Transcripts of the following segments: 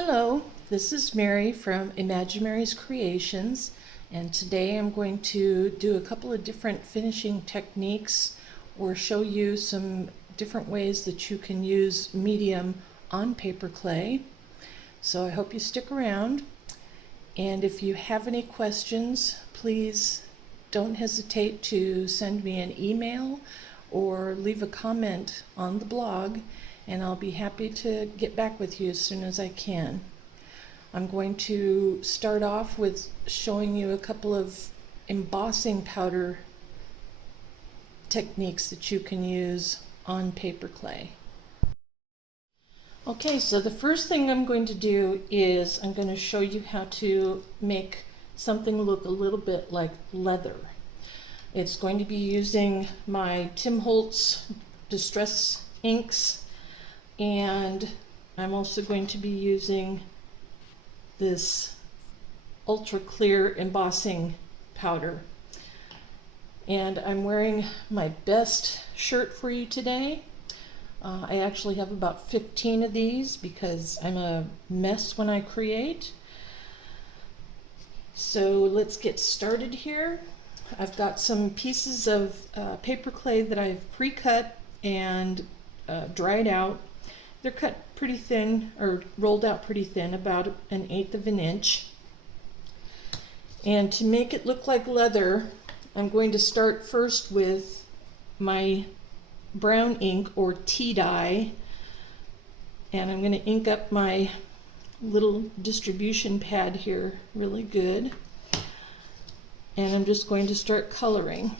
Hello, this is Mary from Imaginary's Creations, and today I'm going to do a couple of different finishing techniques or show you some different ways that you can use medium on paper clay. So I hope you stick around, and if you have any questions, please don't hesitate to send me an email or leave a comment on the blog, and I'll be happy to get back with you as soon as I can. I'm going to start off with showing you a couple of embossing powder techniques that you can use on paper clay. Okay, so the first thing I'm going to do is I'm going to show you how to make something look a little bit like leather. It's going to be using my Tim Holtz Distress inks, and I'm also going to be using this ultra clear embossing powder. And I'm wearing my best shirt for you today. I actually have about 15 of these because I'm a mess when I create. So let's get started here. I've got some pieces of paper clay that I've pre-cut and dried out. They're cut pretty thin, or rolled out pretty thin, about 1/8 of an inch. And to make it look like leather, I'm going to start first with my brown ink, or tea dye, and I'm going to ink up my little distribution pad here really good. And I'm just going to start coloring,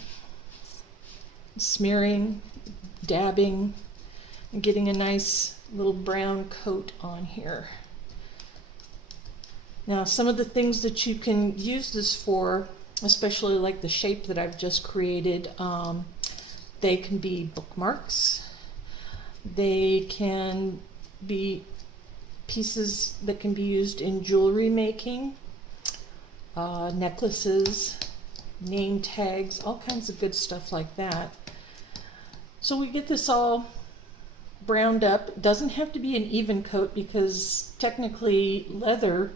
smearing, dabbing, and getting a nice little brown coat on here. Now, some of the things that you can use this for, especially like the shape that I've just created, they can be bookmarks. They can be pieces that can be used in jewelry making, necklaces, name tags, all kinds of good stuff like that. So we get this all browned up. It doesn't have to be an even coat because technically leather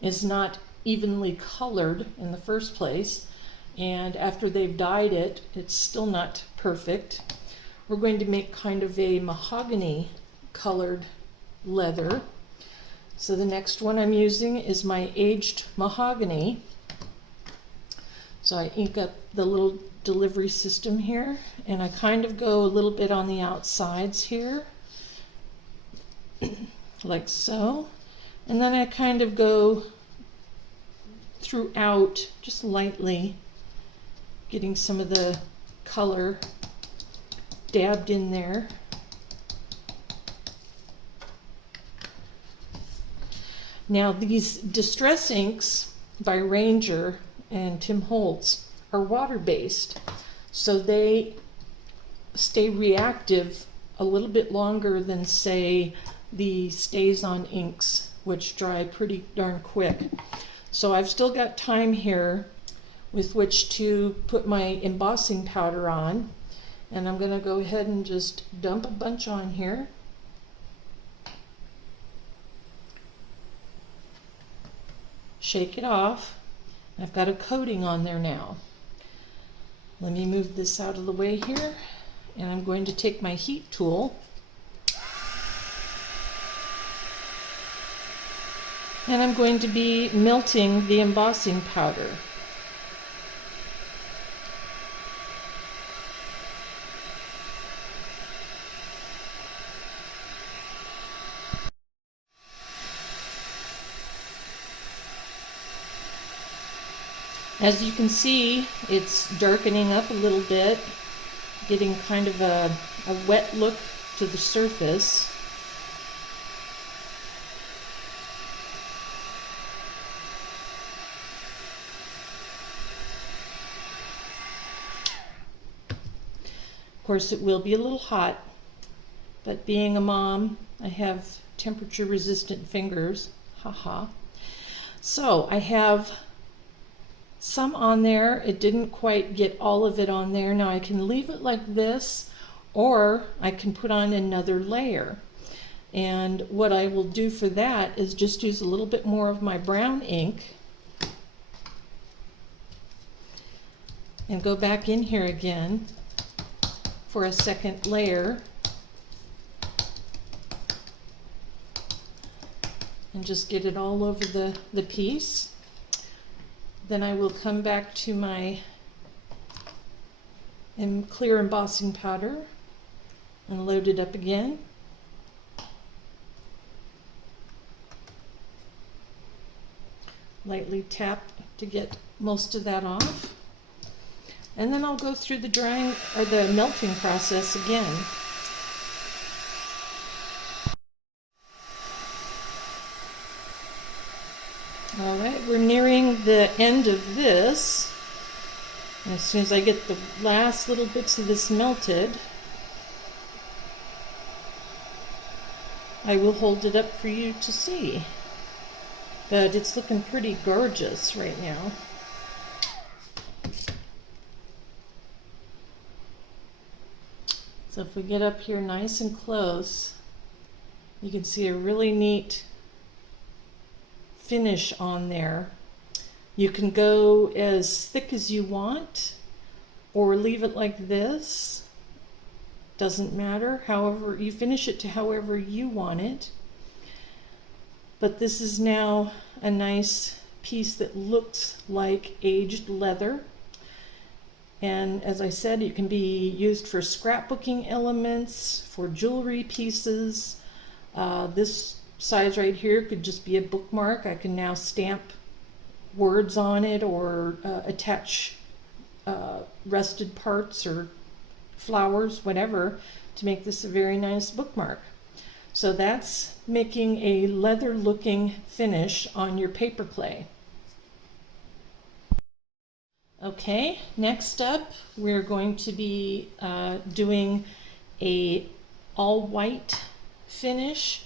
is not evenly colored in the first place, and after they've dyed it, it's still not perfect. We're going to make kind of a mahogany colored leather. So the next one I'm using is my aged mahogany. So I ink up the little delivery system here, and I kind of go a little bit on the outsides here, like so. And then I kind of go throughout, just lightly, getting some of the color dabbed in there. Now, these Distress inks by Ranger and Tim Holtz are water-based, so they stay reactive a little bit longer than, say, the Stays-On inks, which dry pretty darn quick. So I've still got time here with which to put my embossing powder on, and I'm going to go ahead and just dump a bunch on here. Shake it off. I've got a coating on there now. Let me move this out of the way here, and I'm going to take my heat tool and I'm going to be melting the embossing powder. As you can see, it's darkening up a little bit, getting kind of a wet look to the surface. Of course, it will be a little hot, but being a mom, I have temperature resistant fingers. Haha. So I have some on there. It didn't quite get all of it on there. Now I can leave it like this, or I can put on another layer. And what I will do for that is just use a little bit more of my brown ink and go back in here again for a second layer and just get it all over the piece. Then I will come back to my clear embossing powder and load it up again. Lightly tap to get most of that off. And then I'll go through the drying or the melting process again. All right, we're nearing the end of this. And as soon as I get the last little bits of this melted, I will hold it up for you to see. But it's looking pretty gorgeous right now. So if we get up here nice and close, you can see a really neat finish on there. You can go as thick as you want or leave it like this. Doesn't matter. However, you finish it to however you want it. But this is now a nice piece that looks like aged leather. And as I said, it can be used for scrapbooking elements, for jewelry pieces. This size right here could just be a bookmark. I can now stamp words on it or attach rusted parts or flowers, whatever, to make this a very nice bookmark. So that's making a leather looking finish on your paper clay. Okay, next up we're going to be doing a all white finish,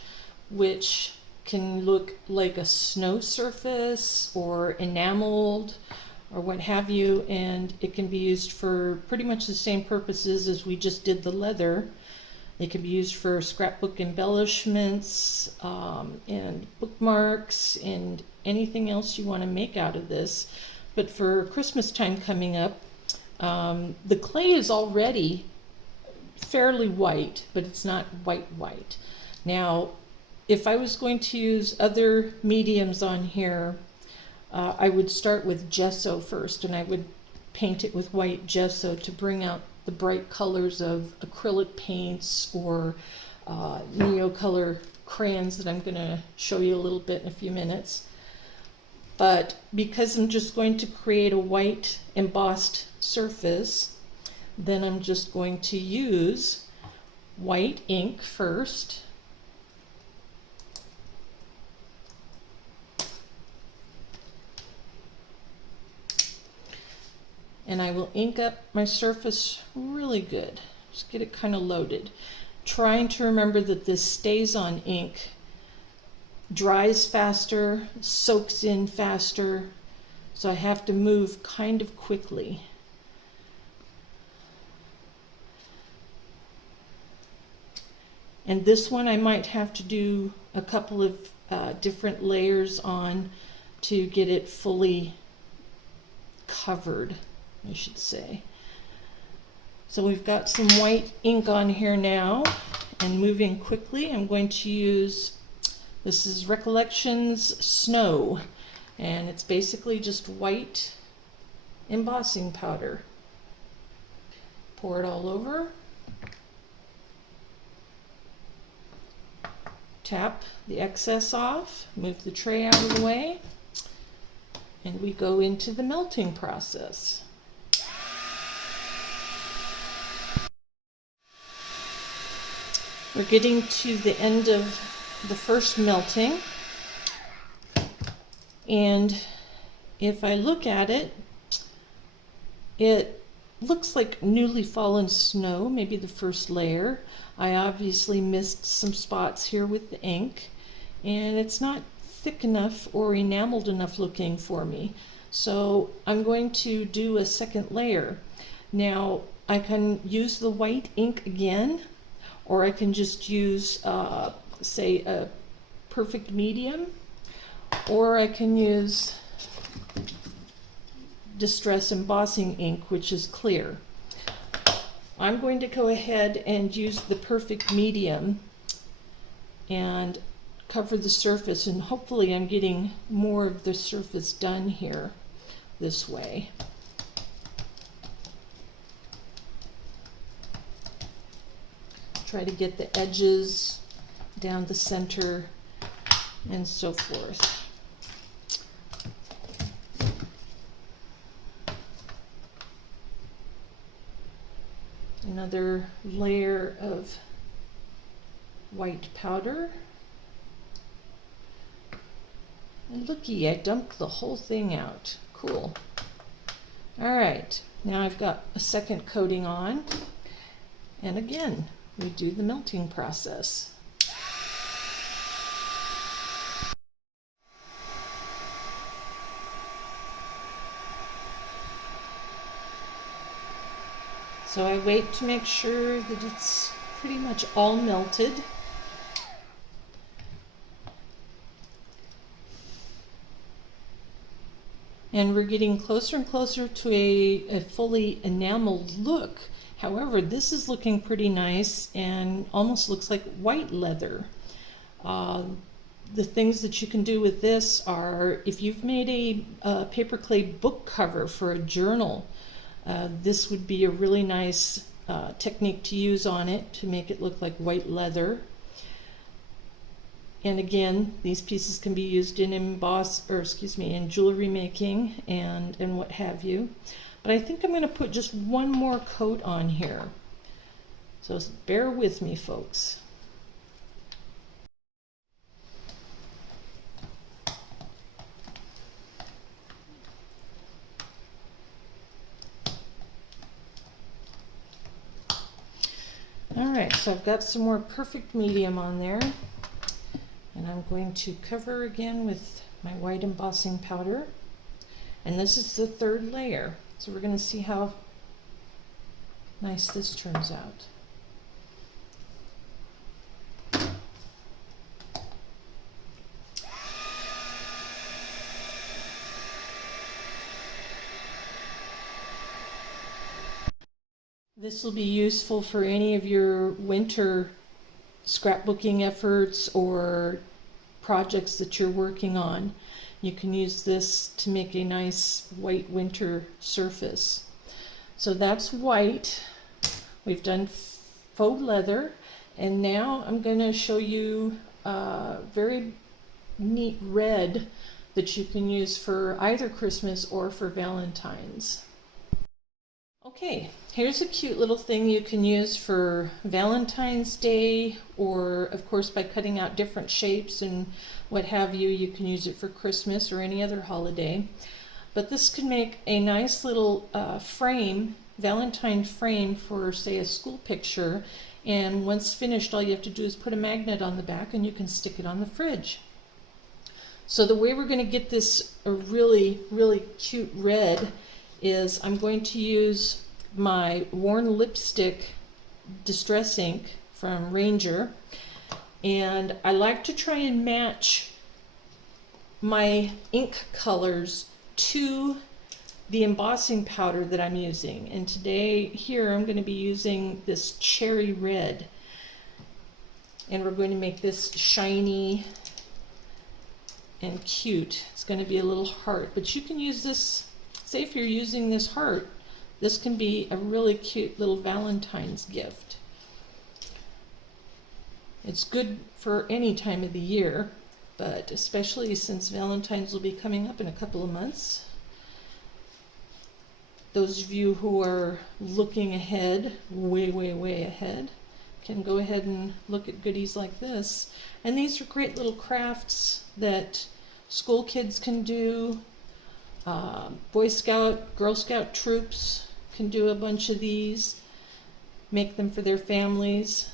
which can look like a snow surface or enameled or what have you, and it can be used for pretty much the same purposes as we just did the leather. It can be used for scrapbook embellishments and bookmarks and anything else you want to make out of this. But for Christmas time coming up, the clay is already fairly white, but it's not white. Now, if I was going to use other mediums on here, I would start with gesso first, and I would paint it with white gesso to bring out the bright colors of acrylic paints or Neocolor crayons that I'm going to show you a little bit in a few minutes. But because I'm just going to create a white embossed surface, then I'm just going to use white ink first. And I will ink up my surface really good. Just get it kind of loaded. Trying to remember that this stays on ink, dries faster, soaks in faster, so I have to move kind of quickly. And this one I might have to do a couple of different layers on to get it fully covered, I should say. So we've got some white ink on here now, and moving quickly, I'm going to use, this is Recollections Snow, and it's basically just white embossing powder. Pour it all over. Tap the excess off, move the tray out of the way, and we go into the melting process. We're getting to the end of the first melting, and if I look at it, it looks like newly fallen snow, maybe the first layer. I obviously missed some spots here with the ink, and it's not thick enough or enameled enough looking for me. So I'm going to do a second layer. Now I can use the white ink again, or I can just use say, a perfect medium, or I can use Distress Embossing ink, which is clear. I'm going to go ahead and use the perfect medium and cover the surface, and hopefully I'm getting more of the surface done here this way. Try to get the edges down the center and so forth. Another layer of white powder. And looky, I dumped the whole thing out. Cool. All right, now I've got a second coating on. And again, we do the melting process. So I wait to make sure that it's pretty much all melted. And we're getting closer and closer to a fully enameled look. However, this is looking pretty nice and almost looks like white leather. The things that you can do with this are, if you've made a PaperClay book cover for a journal, this would be a really nice technique to use on it to make it look like white leather. And again, these pieces can be used in in jewelry making and what have you. But I think I'm going to put just one more coat on here. So bear with me, folks. All right, so I've got some more perfect medium on there. And I'm going to cover again with my white embossing powder. And this is the third layer. So we're going to see how nice this turns out. This will be useful for any of your winter scrapbooking efforts or projects that you're working on. You can use this to make a nice white winter surface. So that's white. We've done faux leather, and now I'm going to show you a very neat red that you can use for either Christmas or for Valentine's. Okay, here's a cute little thing you can use for Valentine's Day, or of course by cutting out different shapes and what have you, you can use it for Christmas or any other holiday. But this can make a nice little frame, Valentine frame for, say, a school picture, and once finished all you have to do is put a magnet on the back and you can stick it on the fridge. So the way we're going to get this a really, really cute red is I'm going to use my worn lipstick distress ink from Ranger, and I like to try and match my ink colors to the embossing powder that I'm using. And today here I'm going to be using this cherry red, and we're going to make this shiny and cute. It's going to be a little heart, but you can use this. Say if you're using this heart, this can be a really cute little Valentine's gift. It's good for any time of the year, but especially since Valentine's will be coming up in a couple of months. Those of you who are looking ahead, way, way, way ahead, can go ahead and look at goodies like this. And these are great little crafts that school kids can do. Boy Scout, Girl Scout troops can do a bunch of these, make them for their families.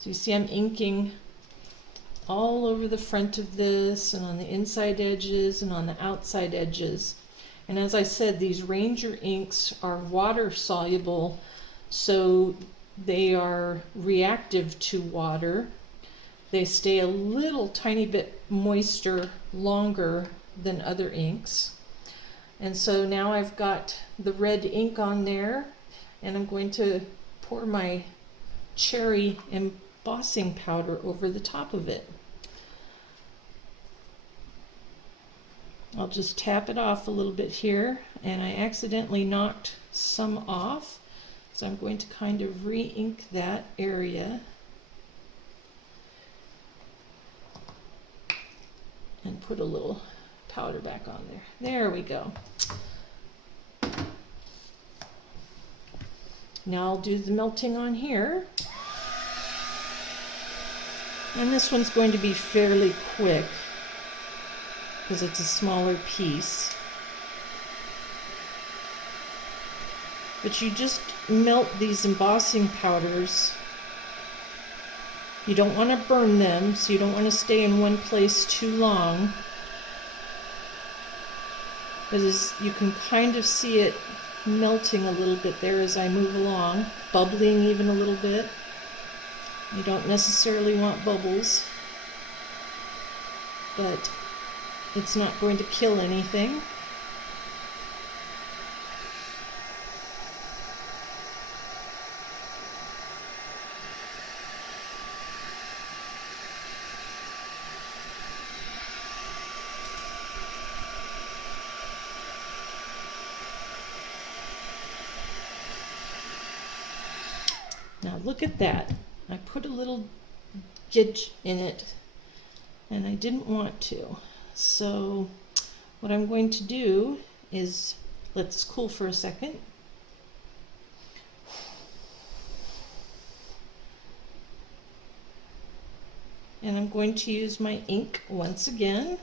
So you see I'm inking all over the front of this and on the inside edges and on the outside edges. And as I said, these Ranger inks are water soluble, so they are reactive to water. They stay a little tiny bit moister longer than other inks. And so now I've got the red ink on there, and I'm going to pour my cherry embossing powder over the top of it. I'll just tap it off a little bit here, and I accidentally knocked some off, so I'm going to kind of re-ink that area and put a little powder back on there. There we go. Now I'll do the melting on here. And this one's going to be fairly quick because it's a smaller piece. But you just melt these embossing powders. You don't want to burn them, so you don't want to stay in one place too long. But as you can kind of see it melting a little bit there as I move along, bubbling even a little bit. You don't necessarily want bubbles, but it's not going to kill anything. Now look at that. I put a little gidge in it and I didn't want to. So what I'm going to do is let this cool for a second. And I'm going to use my ink once again.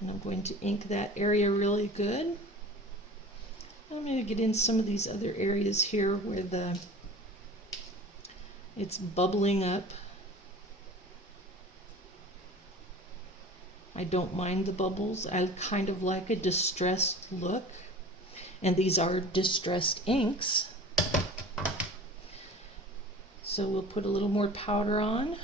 And I'm going to ink that area really good. I'm going to get in some of these other areas here where it's bubbling up. I don't mind the bubbles. I kind of like a distressed look. And these are distressed inks. So we'll put a little more powder on.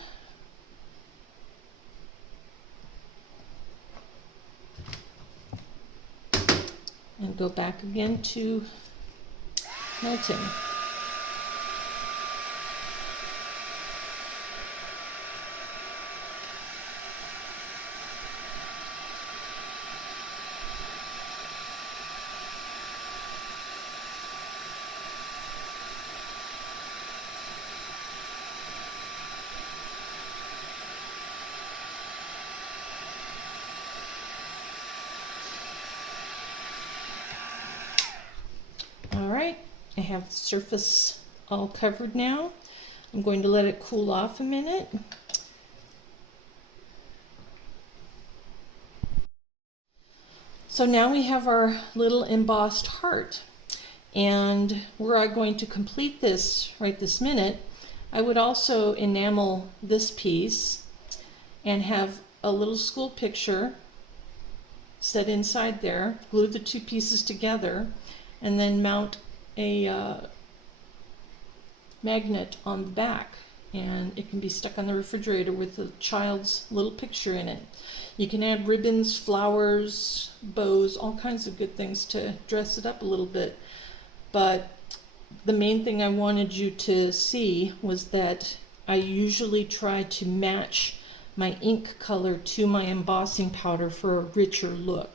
And go back again to melting. I have the surface all covered now. I'm going to let it cool off a minute. So now we have our little embossed heart. And were I going to complete this right this minute, I would also enamel this piece and have a little school picture set inside there, glue the two pieces together, and then mount a magnet on the back, and it can be stuck on the refrigerator with a child's little picture in it. You can add ribbons, flowers, bows, all kinds of good things to dress it up a little bit. But the main thing I wanted you to see was that I usually try to match my ink color to my embossing powder for a richer look.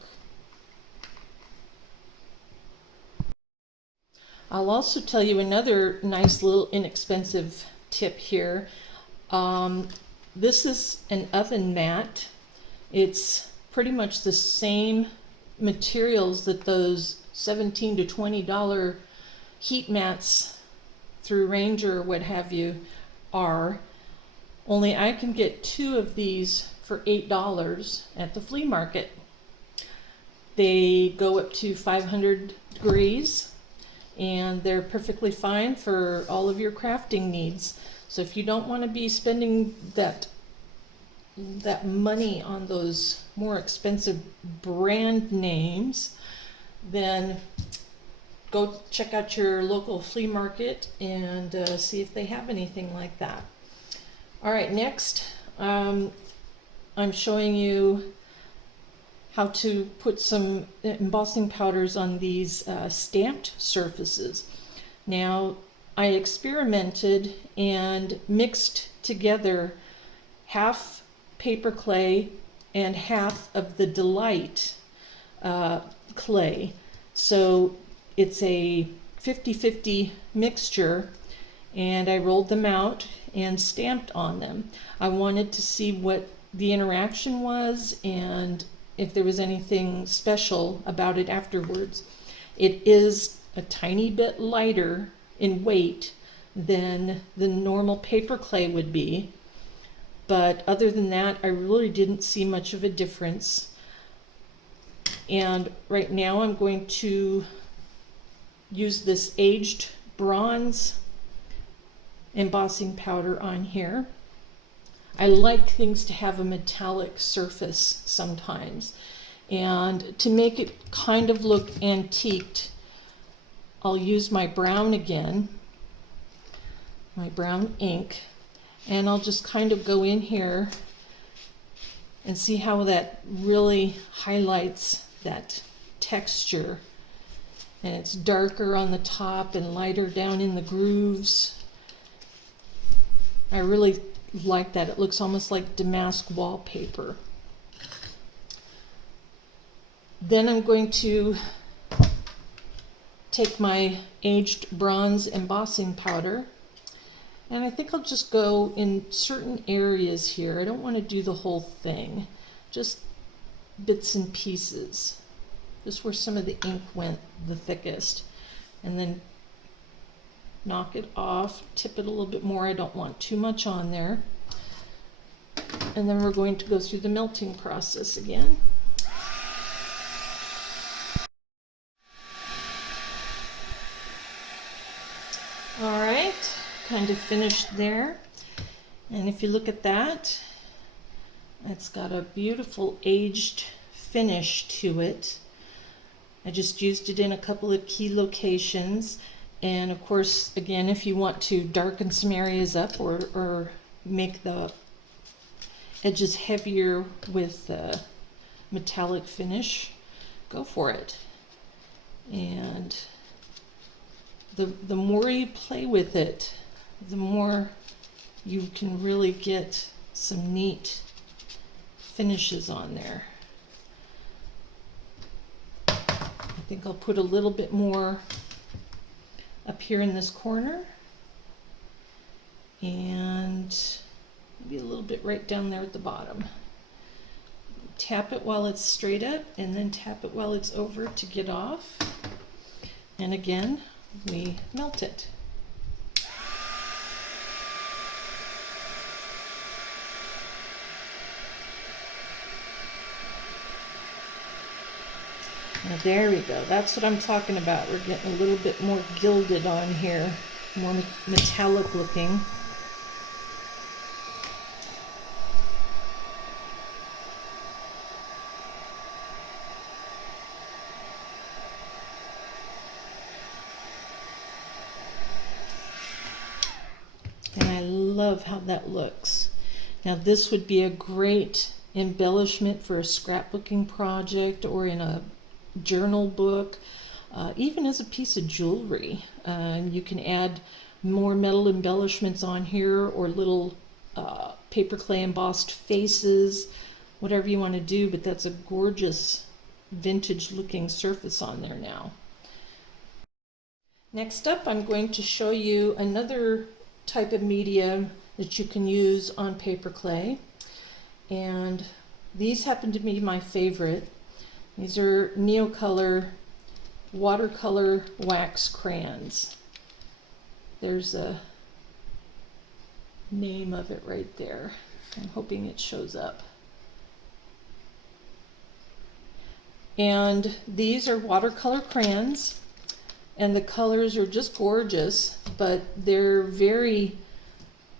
I'll also tell you another nice little inexpensive tip here. This is an oven mat. It's pretty much the same materials that those $17 to $20 heat mats through Ranger or what have you are. Only I can get 2 of these for $8 at the flea market. They go up to 500 degrees. And they're perfectly fine for all of your crafting needs. So if you don't want to be spending that money on those more expensive brand names, then go check out your local flea market and see if they have anything like that. All right, next I'm showing you how to put some embossing powders on these stamped surfaces. Now, I experimented and mixed together half paper clay and half of the Delight clay. So it's a 50-50 mixture, and I rolled them out and stamped on them. I wanted to see what the interaction was and if there was anything special about it afterwards. It is a tiny bit lighter in weight than the normal paper clay would be, but other than that, I really didn't see much of a difference. And right now I'm going to use this aged bronze embossing powder on here. I like things to have a metallic surface sometimes, and to make it kind of look antiqued, I'll use my brown again, my brown ink, and I'll just kind of go in here and see how that really highlights that texture. And it's darker on the top and lighter down in the grooves. I really like that. It looks almost like damask wallpaper. Then I'm going to take my aged bronze embossing powder, and I think I'll just go in certain areas here. I don't want to do the whole thing, just bits and pieces, just where some of the ink went the thickest, and then knock it off, tip it a little bit more. I don't want too much on there. And then we're going to go through the melting process again. All right, kind of finished there. And if you look at that, it's got a beautiful aged finish to it. I just used it in a couple of key locations. And of course, again, if you want to darken some areas up or make the edges heavier with metallic finish, go for it. And the more you play with it, the more you can really get some neat finishes on there. I think I'll put a little bit more up here in this corner, and maybe a little bit right down there at the bottom. Tap it while it's straight up, and then tap it while it's over to get off. And again, we melt it. Now there we go. That's what I'm talking about. We're getting a little bit more gilded on here, more metallic looking. And I love how that looks. Now this would be a great embellishment for a scrapbooking project or in a journal book, even as a piece of jewelry. You can add more metal embellishments on here, or little paper clay embossed faces, whatever you want to do, but that's a gorgeous vintage looking surface on there now. Next up, I'm going to show you another type of medium that you can use on paper clay, and these happen to be my favorite. These are Neocolor watercolor wax crayons. There's a name of it right there. I'm hoping it shows up. And these are watercolor crayons, and the colors are just gorgeous, but they're very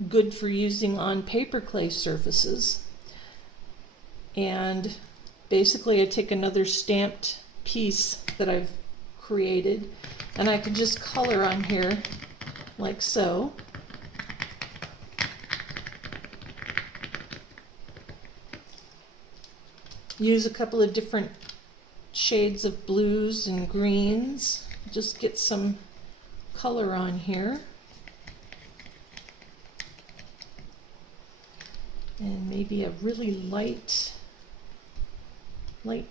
good for using on paper clay surfaces. And basically I take another stamped piece that I've created, and I can just color on here like so. use a couple of different shades of blues and greens. Just get some color on here. And maybe a really light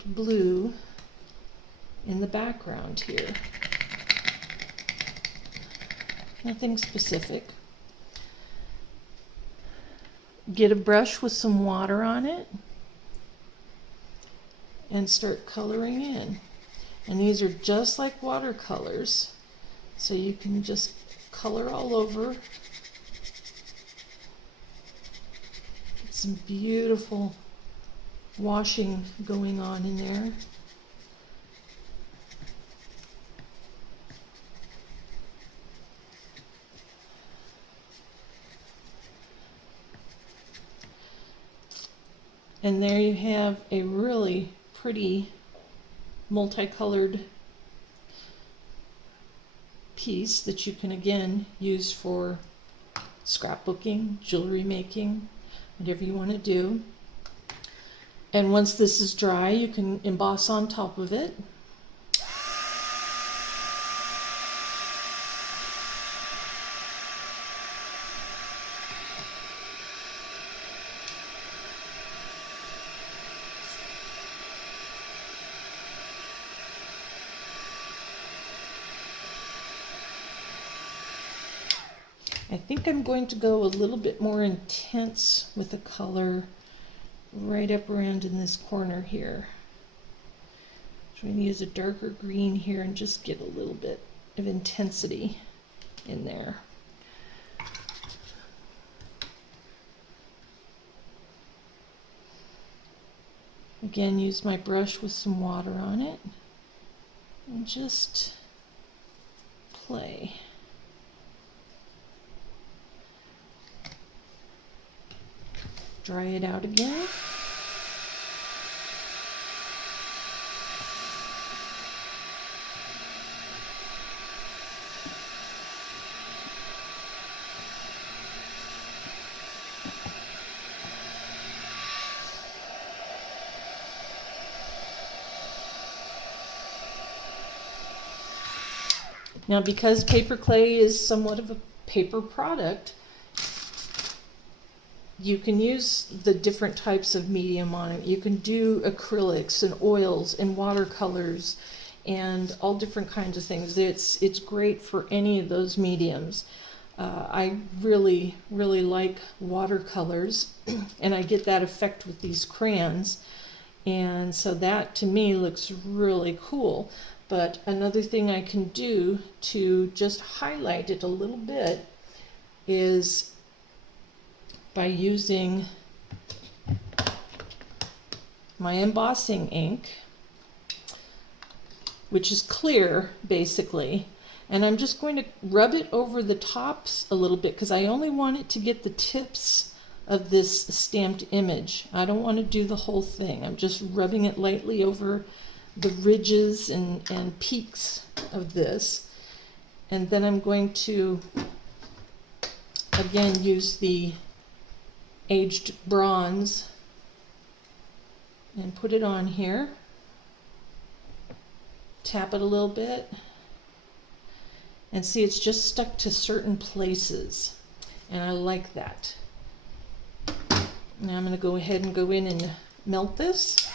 blue in the background here. Nothing specific. Get a brush with some water on it and start coloring in. And these are just like watercolors, so you can just color all over. Get some beautiful washing going on in there. And there you have a really pretty multicolored piece that you can again use for scrapbooking, jewelry making, whatever you want to do. And once this is dry, you can emboss on top of it. I think I'm going to go a little bit more intense with the color right up around in this corner here. So I'm going to use a darker green here and just get a little bit of intensity in there. Again, use my brush with some water on it and just play. Dry it out again. Now, because PaperClay is somewhat of a paper product, you can use the different types of medium on it. You can do acrylics and oils and watercolors and all different kinds of things. It's great for any of those mediums. I really like watercolors, and I get that effect with these crayons, and so that to me looks really cool. But another thing I can do to just highlight it a little bit is by using my embossing ink, which is clear basically, and I'm just going to rub it over the tops a little bit because I only want it to get the tips of this stamped image. I don't want to do the whole thing. I'm just rubbing it lightly over the ridges and peaks of this, and then I'm going to again use the aged bronze and put it on here. Tap it a little bit and see it's just stuck to certain places, and I like that. Now I'm going to go ahead and go in and melt this.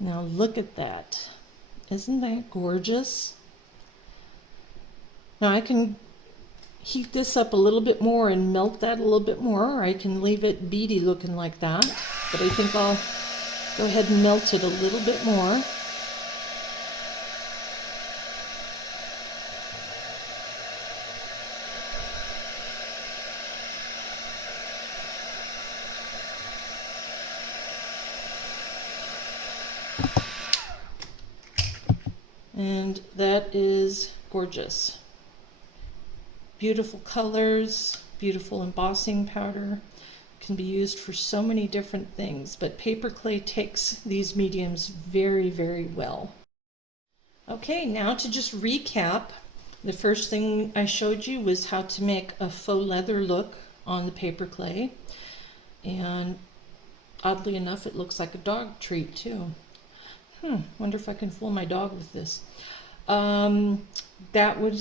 Now look at that. Isn't that gorgeous? Now I can heat this up a little bit more and melt that a little bit more, or I can leave it beady looking like that. But I think I'll Go ahead and melt it a little bit more. And that is gorgeous. Beautiful colors, beautiful embossing powder. Can be used for so many different things, but PaperClay takes these mediums very, very well. Okay, now to just recap, the first thing I showed you was how to make a faux leather look on the PaperClay, and oddly enough it looks like a dog treat too. Wonder if I can fool my dog with this. That would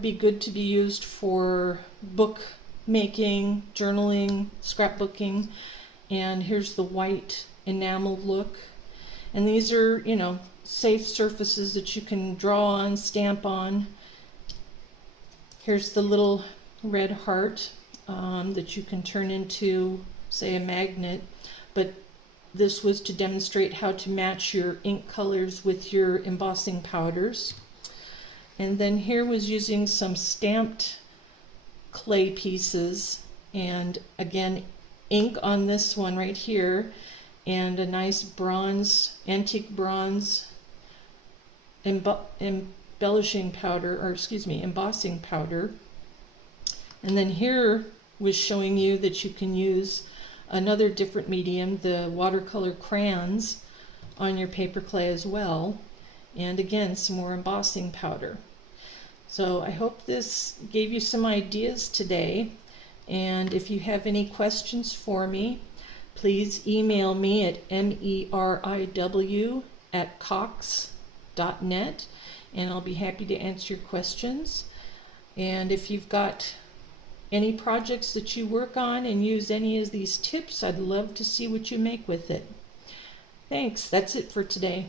be good to be used for book making, journaling, scrapbooking. And here's the white enameled look. And these are, you know, safe surfaces that you can draw on, stamp on. Here's the little red heart that you can turn into, say, a magnet. But this was to demonstrate how to match your ink colors with your embossing powders. And then here was using some stamped clay pieces, and again ink on this one right here, and a nice bronze, antique bronze embellishing powder, or excuse me, embossing powder. And then here was showing you that you can use another different medium, the watercolor crayons, on your PaperClay as well. And again, some more embossing powder. So I hope this gave you some ideas today. And if you have any questions for me, please email me at meriw@cox.net, and I'll be happy to answer your questions. And if you've got any projects that you work on and use any of these tips, I'd love to see what you make with it. Thanks. That's it for today.